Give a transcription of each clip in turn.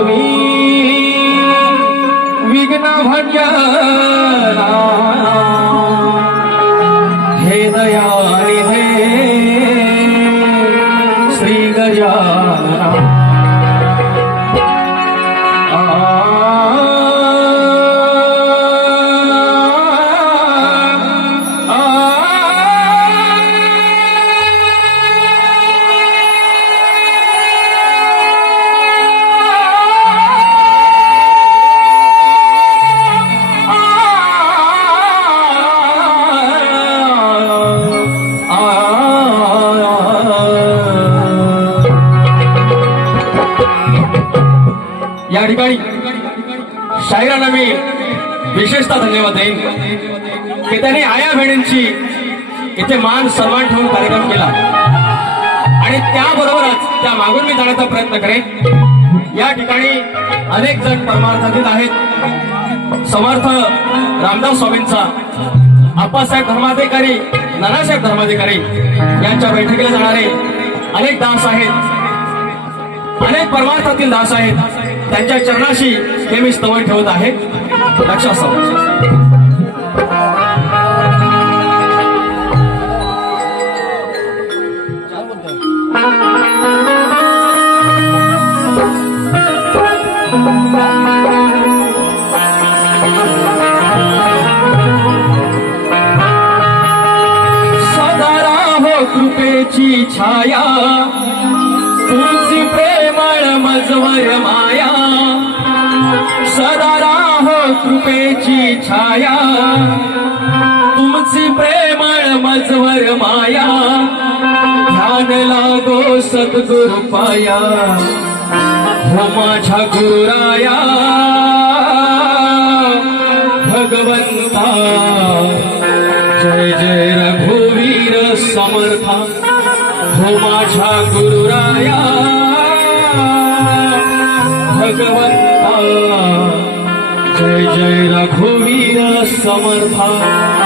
তুমি ठिकाणी शाहिरांना मी विशेषतः धन्यवाद देईन की त्यांनी आया बहिणींची इथे मान सन्मान ठेवून कार्यक्रम केला. आणि त्याबरोबरच त्या मागून मी जाण्याचा प्रयत्न करेन. या ठिकाणी अनेक जण परमार्थातीत आहेत. समर्थ रामदास स्वामींचा आप्पासाहेब धर्माधिकारी नानासाहेब धर्माधिकारी यांच्या बैठकीला जाणारे अनेक दास आहेत. अनेक परमार्थातील दास आहेत. त्यांच्या चरणाशी हे मी स्तवन ठेवत आहे. लक्षात असावं हो कृपेची छाया तुझी प्रेमळ मजवर माया. सदारा हो कृपेची छाया. तुमची प्रेमळ मजवर माया. ध्यान लागो सद्गुरु पाया. हो माझ्या गुरुराया. भगवंता. जय जय रघुवीर समर्था. हो माझ्या गुरुराया. भगवंता। जय जय रघुवीर समर्था।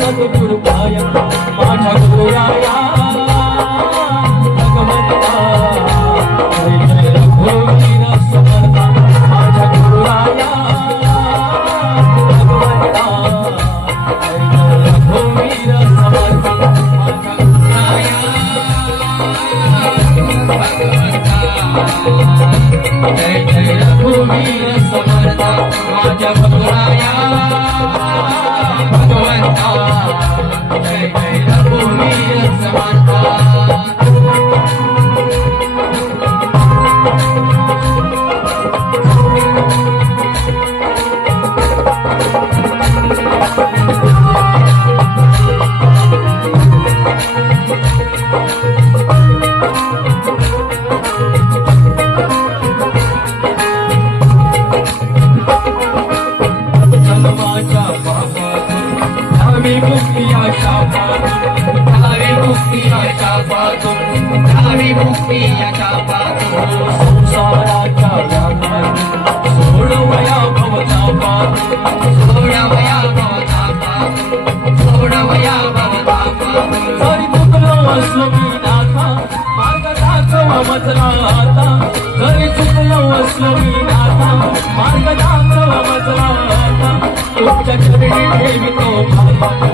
सद्गुरु पाया माझ्या गुरुराया ठेवितो माता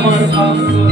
summer of love.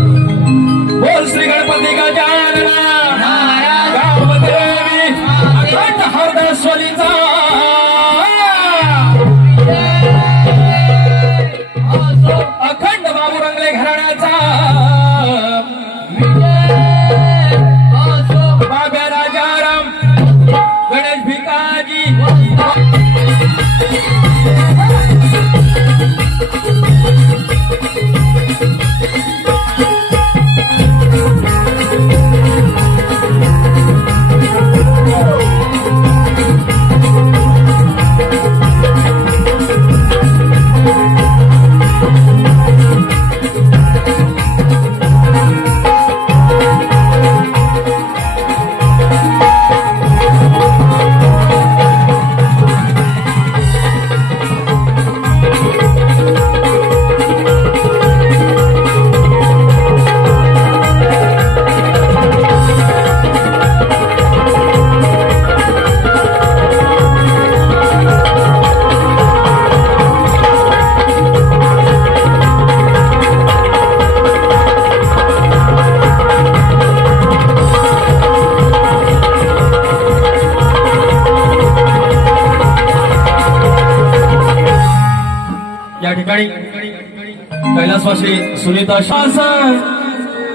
सुभाषे सुनीता शास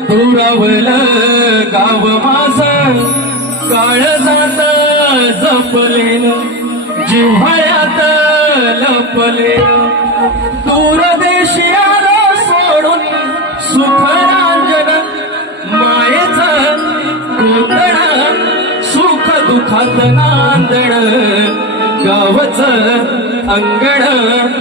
दुरावल गाव मास काळ जात जपलेन जिव्हाळ्यात लपलेन. दूरदेशियाला सोडून सुखरांजन मायेचा कोंदणा सुख दुखात नांदण गावच अंगण.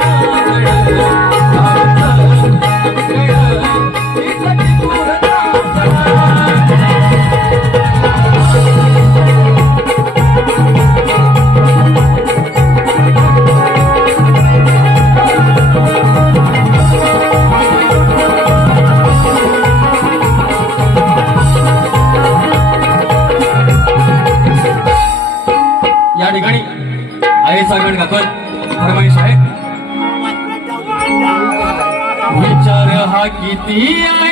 E aí